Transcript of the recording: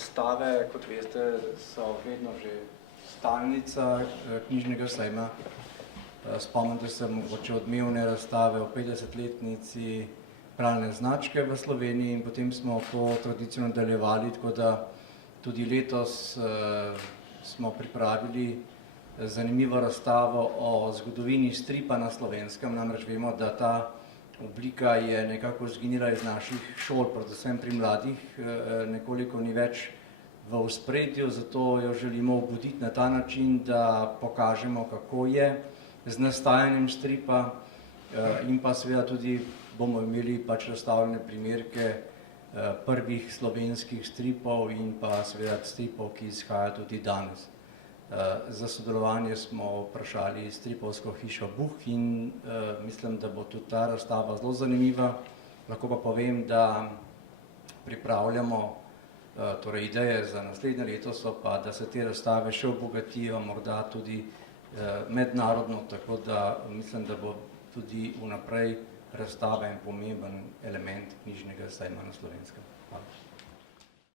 Razstave, kot veste, so vedno že stalnica knjižnega sejma. Spomnite se mogoče odmevne razstave o 50-letnici pralne značke v Sloveniji in potem smo to tradicijo nadaljevali, tako da tudi letos smo pripravili zanimivo razstavo o zgodovini stripa na Slovenskem. Namreč vemo, da ta oblika je nekako izginila iz naših šol, predvsem pri mladih, nekoliko ni več v ospredju, zato jo želimo obuditi na ta način, da pokažemo, kako je z nastajanjem stripa in pa seveda tudi bomo imeli pač razstavljene primerke prvih slovenskih stripov in pa seveda stripov, ki izhajajo tudi danes. Za sodelovanje smo vprašali stripovsko hišo Buh in mislim, da bo tudi ta razstava zelo zanimiva. Lahko pa povem, da pripravljamo, torej ideje za naslednje leto so pa, da se te razstave še obogatijo, morda tudi mednarodno, tako da mislim, da bo tudi vnaprej razstava en pomemben element knjižnega sejma na Slovenskem. Hvala.